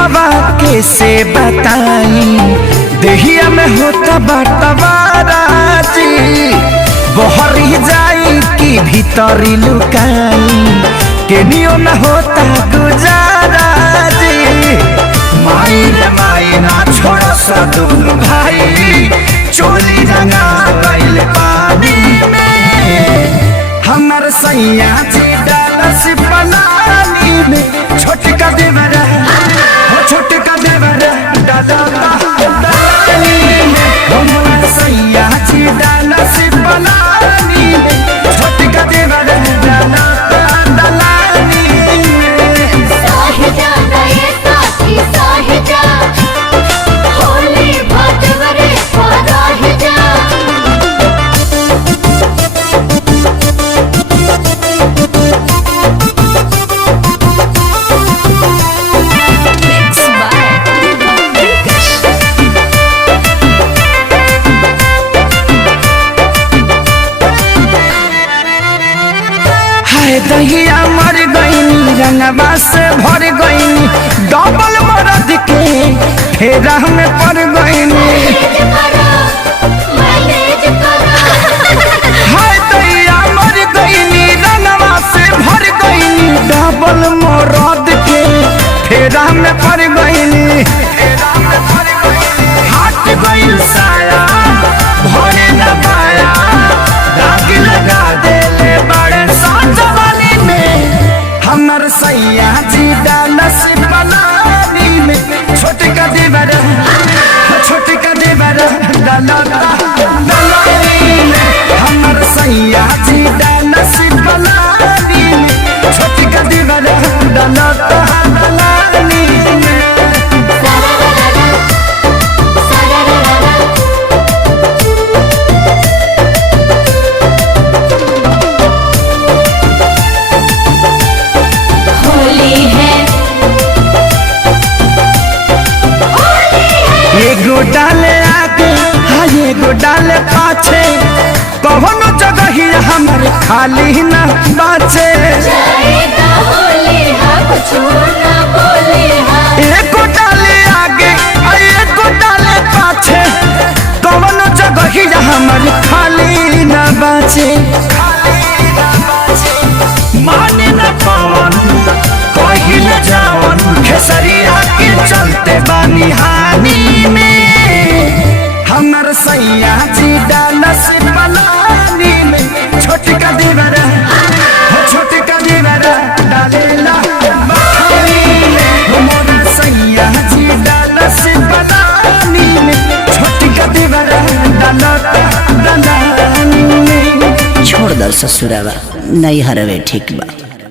दुखवा कैसे बताई, देहिया में होता बटवारा जी। बहरी जाई कि भीतरी लुकाई, केनियो न होता गुजारा जी। माई रे माई ना छोड़ सदुन भाई, चोली रंगा गइल पानी में। हमर सैया जी डालस पलानी में, छोटका देवरा हो छोटका देवरा डाला पलानी में। हमर सैया जी डालस पलानी में, छोटका देवरा डाला पलानी में। साहिजा नए साथी साहिजा, होली भटवरे पराहिजा। दहिया मर गईनी, रंगवा से भर गईनी, डबल मरद के फेरा में पड़ गईनी। हाय दहिया मर गईनी, रंगवा से भर गईनी, डबल मरद के फेरा में पड़ गईनी। हट गईल साया भोरे न पाया, दाग लगा देले बड़े साजवानी में। हमर सैया जी डालस पलानी में, छोटका देवरा छोटका देवरा डाला पलानी में। हमर सैया जी डालस पलानी में, छोटका देवरा डाला पलानी में। एगो डाले आगे हाँ एगो डाले पाछे, कौनो जगह ही हमर खाली न बाचे। एगो डाले आगे एगो डाले पाछे, कौनो जगह ही हमर खाली न बाचे। माने न पवन कहीं न जावन, खेसरिया के चलते बानी हानि में। हमर सैया जी डालस पलानी में, छोटका देवरा हो छोटका देवरा डालेला पानी में। हमर सैया जी डालस पलानी में, छोटका देवरा डाला पलानी में। छोड़ दर ससुरावा, नहीं हरवे ठीक बा।